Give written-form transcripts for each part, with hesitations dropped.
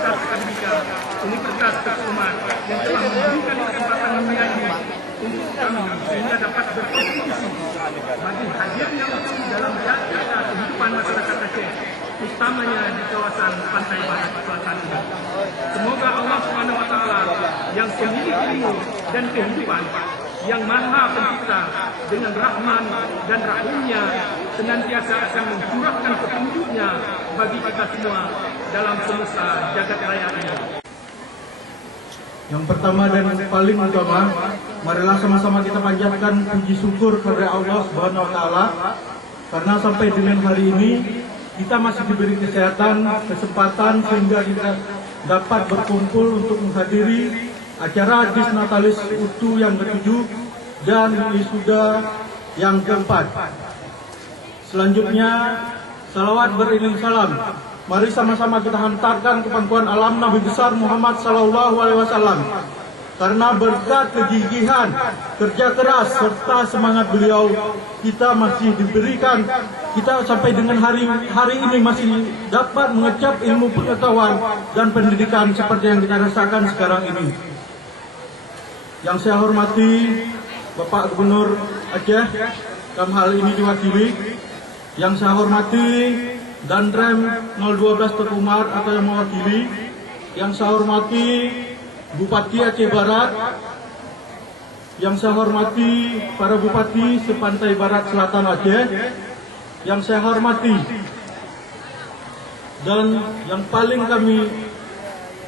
Fakultas Akademika Universitas Teguh Umar yang telah memberikan kesempatan mulia ini untuk kami sehingga dapat berkontribusi bagi hadirnya utuh dalam jaga kehidupan masyarakat Aceh, utamanya di kawasan pantai barat selatan ini. Semoga Allah Subhanahu wa Ta'ala yang pemilik ilmu dan kehidupan, yang Maha Pencipta, dengan Rahman dan Rahimnya senantiasa akan mencurahkan petunjuknya bagi kita semua dalam semesta jagat raya ini. Yang pertama dan paling utama, marilah sama-sama kita panjatkan puji syukur kepada Allah Subhanahu wa Ta'ala, karena sampai dengan hari ini kita masih diberi kesehatan, kesempatan sehingga kita dapat berkumpul untuk menghadiri acara Disnatalis UTU yang ke-7 dan wisuda yang ke-4. Selanjutnya, salawat beriring salam. Mari sama-sama kita hantarkan ke pangkuan alam Nabi besar Muhammad SAW. Karena berkat kegigihan, kerja keras, serta semangat beliau, kita masih diberikan, kita sampai dengan hari ini masih dapat mengecap ilmu pengetahuan dan pendidikan seperti yang kita rasakan sekarang ini. Yang saya hormati Bapak Gubernur Aceh, dalam hal ini diwakili. Yang saya hormati Danrem 012 Teguh Umar atau yang mewakili. Yang saya hormati Bupati Aceh Barat. Yang saya hormati para bupati sepantai barat selatan Aceh. Yang saya hormati dan yang paling kami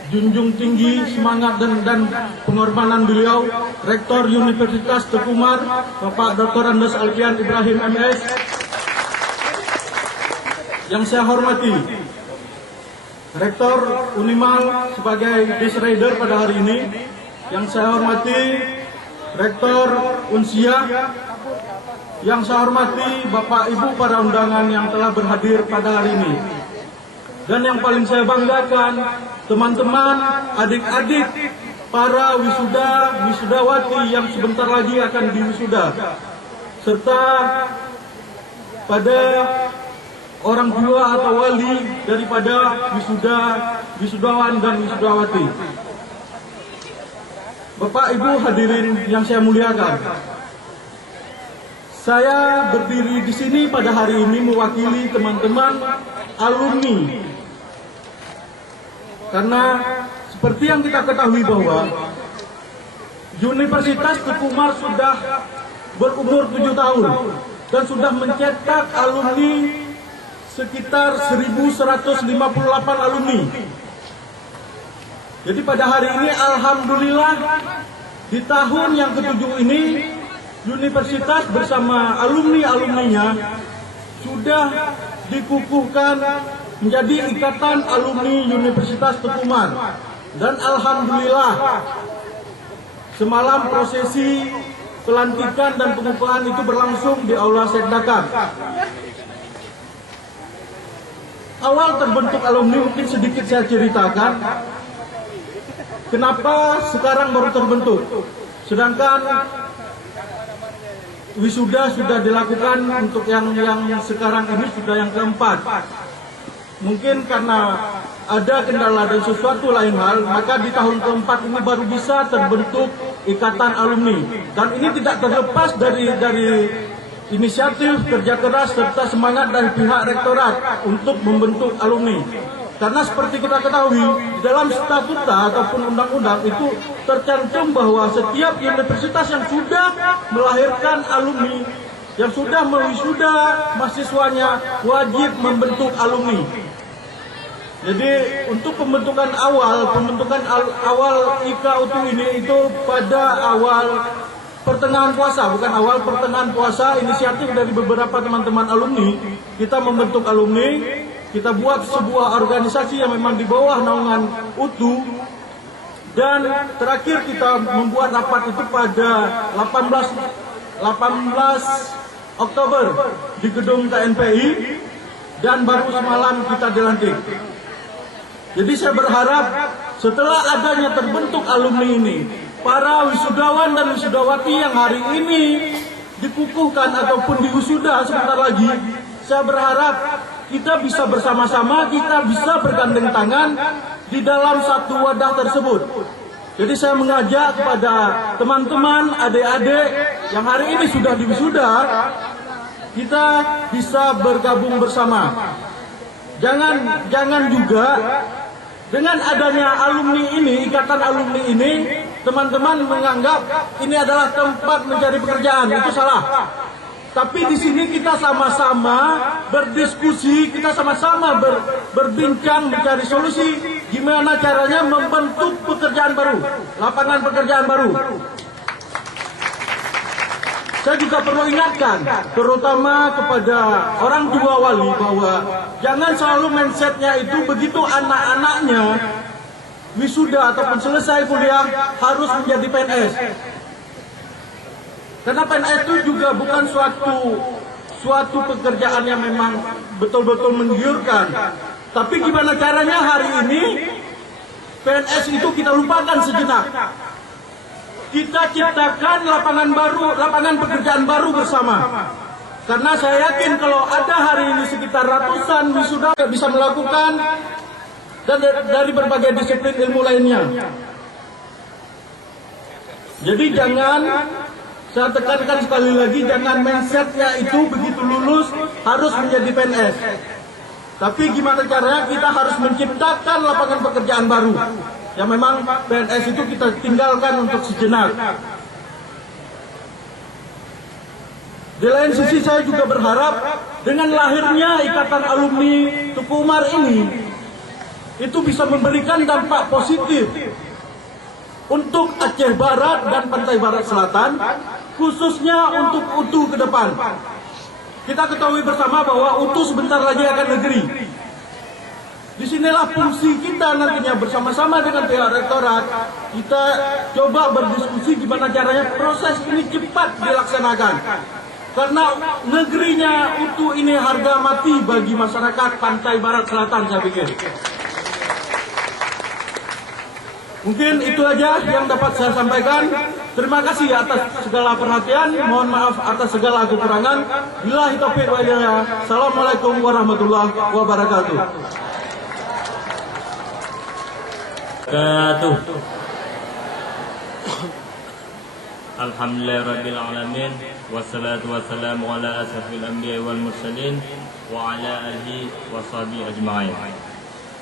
junjung tinggi semangat dan pengorbanan beliau, Rektor Universitas Teguh Umar, Bapak Dr. Andes Alfian Ibrahim MS. Yang saya hormati Rektor Unimal sebagai Base Rider pada hari ini. Yang saya hormati Rektor Unsia. Yang saya hormati Bapak Ibu para undangan yang telah berhadir pada hari ini. Dan yang paling saya banggakan, teman-teman, adik-adik, para wisudawati yang sebentar lagi akan diwisuda, serta pada orang tua atau wali daripada wisudawan dan wisudawati. Bapak Ibu hadirin yang saya muliakan, saya berdiri di sini pada hari ini mewakili teman-teman alumni. Karena seperti yang kita ketahui bahwa Universitas Teguh Umar sudah berumur 7 tahun dan sudah mencetak alumni sekitar 1.158 alumni. Jadi pada hari ini alhamdulillah di tahun yang ke-7 ini Universitas bersama alumni-alumninya sudah dikukuhkan menjadi Ikatan Alumni Universitas Teguh Umar. Dan alhamdulillah semalam prosesi pelantikan dan pengukuhan itu berlangsung di Aula Sekdakan. Awal terbentuk alumni mungkin sedikit saya ceritakan kenapa sekarang baru terbentuk, sedangkan wisuda sudah dilakukan untuk yang sekarang ini sudah yang keempat. Mungkin karena ada kendala dan sesuatu lain hal, maka di tahun keempat ini baru bisa terbentuk Ikatan Alumni. Dan ini tidak terlepas dari inisiatif, kerja keras, serta semangat dari pihak rektorat untuk membentuk alumni. Karena seperti kita ketahui, dalam statuta ataupun undang-undang itu tercantum bahwa setiap universitas yang sudah melahirkan alumni, yang sudah mewisuda mahasiswanya, wajib membentuk alumni. Jadi untuk pembentukan awal IKA UTU ini itu pada awal pertengahan puasa, bukan awal pertengahan puasa, inisiatif dari beberapa teman-teman alumni, kita membentuk alumni, kita buat sebuah organisasi yang memang di bawah naungan UTU, dan terakhir kita membuat rapat itu pada 18 Oktober di gedung KNPI, dan baru semalam kita dilantik. Jadi saya berharap setelah adanya terbentuk alumni ini, para wisudawan dan wisudawati yang hari ini dikukuhkan ataupun diwisuda sebentar lagi, saya berharap kita bisa bersama-sama, kita bisa bergandeng tangan di dalam satu wadah tersebut. Jadi saya mengajak kepada teman-teman, adik-adik yang hari ini sudah diwisuda, kita bisa bergabung bersama. Jangan juga dengan adanya alumni ini, ikatan alumni ini, teman-teman menganggap ini adalah tempat mencari pekerjaan. Itu salah. Tapi di sini kita sama-sama berdiskusi, kita sama-sama berbincang, mencari solusi gimana caranya membentuk pekerjaan baru, lapangan pekerjaan baru. Saya juga perlu ingatkan, terutama kepada orang tua wali, bahwa jangan selalu mindsetnya itu begitu anak-anaknya wisuda ataupun selesai kuliah harus menjadi PNS. Karena PNS itu juga bukan suatu pekerjaan yang memang betul-betul menggiurkan. Tapi gimana caranya hari ini PNS itu kita lupakan sejenak. Kita ciptakan lapangan pekerjaan baru bersama. Karena saya yakin kalau ada hari ini sekitar ratusan wisuda bisa melakukan dan dari berbagai disiplin ilmu lainnya. Jadi saya tekankan sekali lagi, jangan mindsetnya itu begitu lulus harus menjadi PNS. Tapi gimana caranya kita harus menciptakan lapangan pekerjaan baru. Yang memang PNS itu kita tinggalkan untuk sejenak. Di lain sisi saya juga berharap dengan lahirnya ikatan alumni Tuku Umar ini, itu bisa memberikan dampak positif untuk Aceh Barat dan Pantai Barat Selatan, khususnya untuk UTU ke depan. Kita ketahui bersama bahwa UTU sebentar lagi akan negeri. Disinilah fungsi kita nantinya bersama-sama dengan pihak rektorat. Kita coba berdiskusi gimana caranya proses ini cepat dilaksanakan. Karena negerinya UTU ini harga mati bagi masyarakat Pantai Barat Selatan, saya pikir. Mungkin itu aja yang dapat saya sampaikan. Terima kasih atas segala perhatian. Mohon maaf atas segala kekurangan. Billahi taufiq wal hidayah. Assalamualaikum warahmatullahi wabarakatuh. Alhamdulillahirabbil alamin wassalatu wassalamu ala asyrafil anbiya'i wal mursalin wa ala alihi washabihi ajma'in.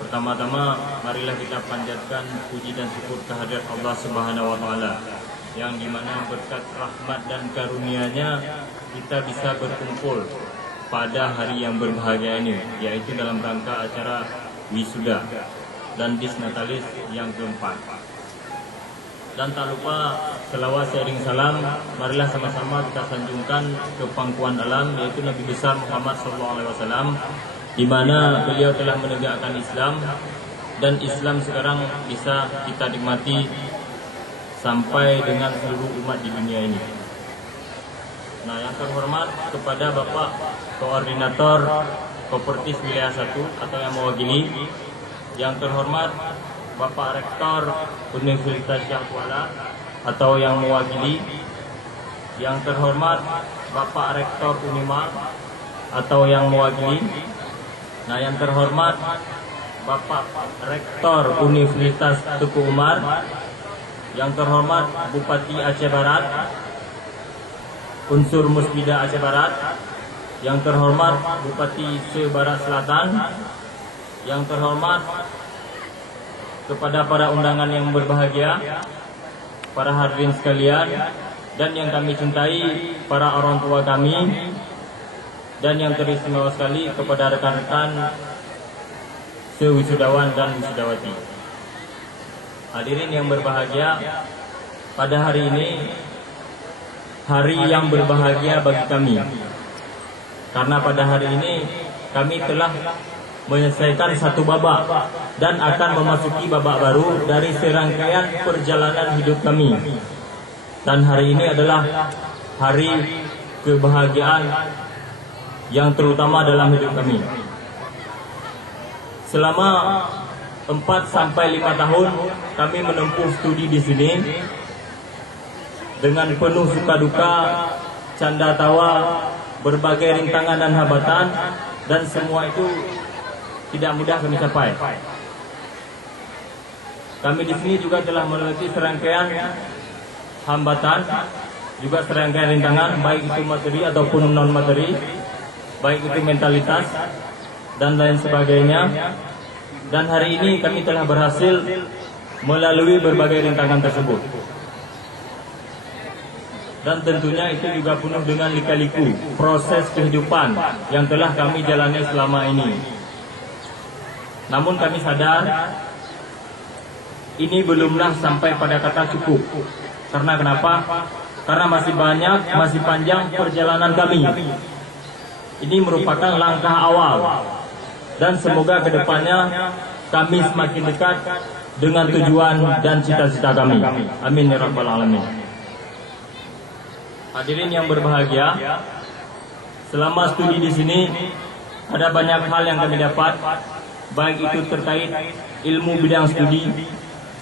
Pertama-tama marilah kita panjatkan puji dan syukur kehadirat Allah Subhanahu wa taala yang dimana berkat rahmat dan karunia-Nya kita bisa berkumpul pada hari yang berbahagia ini, yaitu dalam rangka acara wisuda dan disnatalis yang keempat. Dan tak lupa selawat seiring salam, marilah sama-sama kita sanjungkan ke pangkuan alam, yaitu Nabi besar Muhammad SAW, di mana beliau telah menegakkan Islam, dan Islam sekarang bisa kita nikmati sampai dengan seluruh umat di dunia ini. Nah, yang terhormat kepada Bapak Koordinator Kopertis Wilayah 1 atau yang mewakili, yang terhormat Bapak Rektor Universitas Syah Kuala atau yang mewakili, yang terhormat Bapak Rektor Unima atau yang mewakili. Nah, yang terhormat Bapak Rektor Universitas Tuku Umar, yang terhormat Bupati Aceh Barat, unsur Musbida Aceh Barat, yang terhormat Bupati Barat Selatan, yang terhormat kepada para undangan yang berbahagia, para hadirin sekalian, dan yang kami cintai para orang tua kami, dan yang teristimewa sekali kepada rekan-rekan sewisudawan dan wisudawati. Hadirin yang berbahagia, pada hari ini hari yang berbahagia bagi kami, karena pada hari ini kami telah menyelesaikan satu babak dan akan memasuki babak baru dari serangkaian perjalanan hidup kami. Dan hari ini adalah hari kebahagiaan yang terutama dalam hidup kami. Selama 4 sampai 5 tahun kami menempuh studi di sini dengan penuh suka duka, canda tawa, berbagai rintangan dan hambatan, dan semua itu tidak mudah kami capai. Kami di sini juga telah melewati serangkaian hambatan, juga serangkaian rintangan, baik itu materi ataupun non materi, baik itu mentalitas dan lain sebagainya. Dan hari ini kami telah berhasil melalui berbagai rintangan tersebut. Dan tentunya itu juga penuh dengan lika-liku proses kehidupan yang telah kami jalani selama ini. Namun kami sadar ini belumlah sampai pada kata cukup. Karena kenapa? Karena masih banyak, masih panjang perjalanan kami. Ini merupakan langkah awal. Dan semoga kedepannya kami semakin dekat dengan tujuan dan cita-cita kami. Amin ya rabbal alamin. Hadirin yang berbahagia, selama studi di sini ada banyak hal yang kami dapat, baik itu terkait ilmu bidang studi,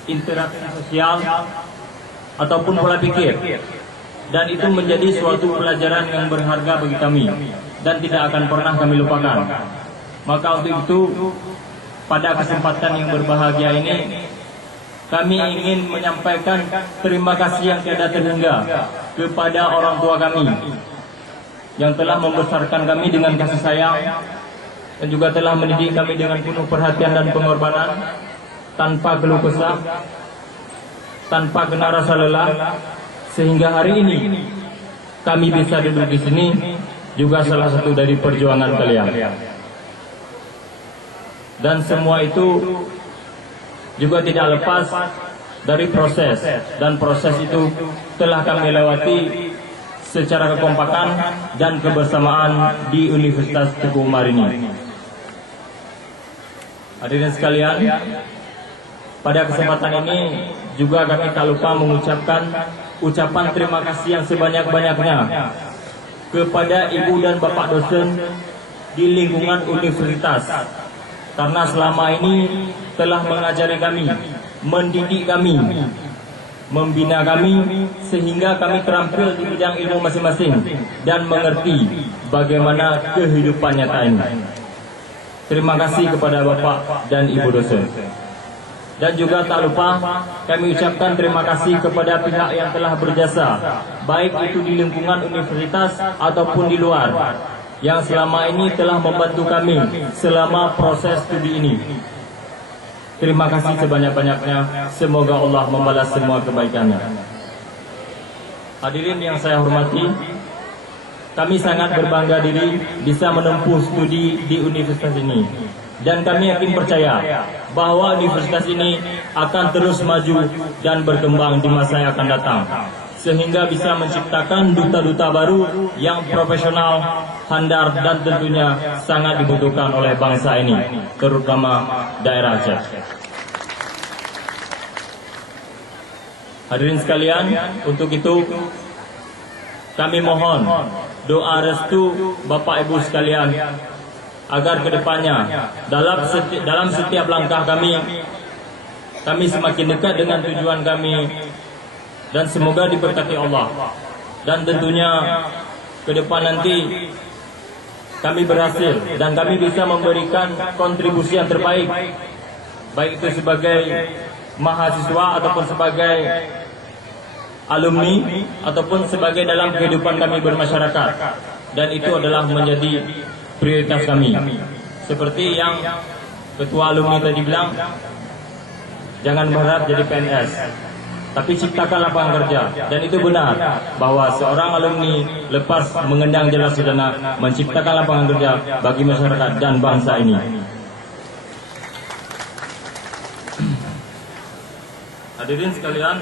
interaksi sosial, ataupun pola pikir. Dan itu menjadi suatu pelajaran yang berharga bagi kami dan tidak akan pernah kami lupakan. Maka untuk itu, pada kesempatan yang berbahagia ini, kami ingin menyampaikan terima kasih yang tiada terhingga kepada orang tua kami yang telah membesarkan kami dengan kasih sayang dan juga telah mendidik kami dengan penuh perhatian dan pengorbanan, tanpa keluh kesah, tanpa kena rasa lelah, sehingga hari ini kami bisa duduk di sini, juga salah satu dari perjuangan kalian. Dan semua itu juga tidak lepas dari proses, dan proses itu telah kami lewati secara kekompakan dan kebersamaan di Universitas Teguh Umar ini. Hadirin sekalian, pada kesempatan ini juga kami tak lupa mengucapkan ucapan terima kasih yang sebanyak-banyaknya kepada ibu dan bapak dosen di lingkungan universitas, karena selama ini telah mengajari kami, mendidik kami, membina kami, sehingga kami terampil di bidang ilmu masing-masing dan mengerti bagaimana kehidupan nyata ini. Terima kasih kepada bapak dan ibu dosen. Dan juga tak lupa kami ucapkan terima kasih kepada pihak yang telah berjasa, baik itu di lingkungan universitas ataupun di luar, yang selama ini telah membantu kami selama proses studi ini. Terima kasih sebanyak-banyaknya. Semoga Allah membalas semua kebaikannya. Hadirin yang saya hormati, kami sangat berbangga diri bisa menempuh studi di universitas ini. Dan kami yakin percaya bahwa universitas ini akan terus maju dan berkembang di masa yang akan datang, sehingga bisa menciptakan duta-duta baru yang profesional, handal, dan tentunya sangat dibutuhkan oleh bangsa ini, terutama daerah Aceh. Hadirin sekalian, untuk itu kami mohon doa restu Bapak Ibu sekalian agar kedepannya dalam setiap langkah kami semakin dekat dengan tujuan kami, dan semoga diberkati Allah. Dan tentunya ke depan nanti kami berhasil dan kami bisa memberikan kontribusi yang terbaik, baik itu sebagai mahasiswa ataupun sebagai alumni ataupun sebagai dalam kehidupan kami bermasyarakat. Dan itu adalah menjadi prioritas kami. Seperti yang ketua alumni tadi bilang, jangan berharap jadi PNS, tapi ciptakan lapangan kerja. Dan itu benar bahwa seorang alumni lepas mengendang jala sedana menciptakan lapangan kerja bagi masyarakat dan bangsa ini. Hadirin sekalian,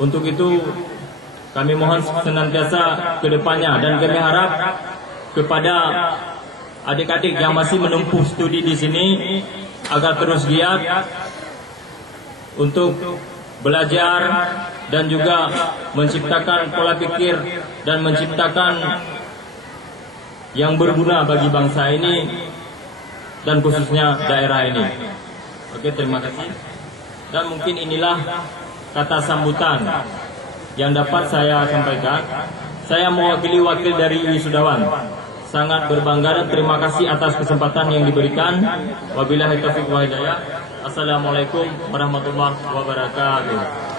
untuk itu kami mohon senantiasa ke depannya, dan kami harap kepada adik-adik yang masih menempuh studi di sini agar terus giat untuk belajar dan juga menciptakan pola pikir dan menciptakan yang berguna bagi bangsa ini dan khususnya daerah ini. Oke, terima kasih. Dan mungkin inilah kata sambutan yang dapat saya sampaikan. Saya mewakili wakil dari wisudawan. sangat berbangga dan terima kasih atas kesempatan yang diberikan. Wabillahi taufiq wal hidayah. Assalamualaikum warahmatullahi wabarakatuh.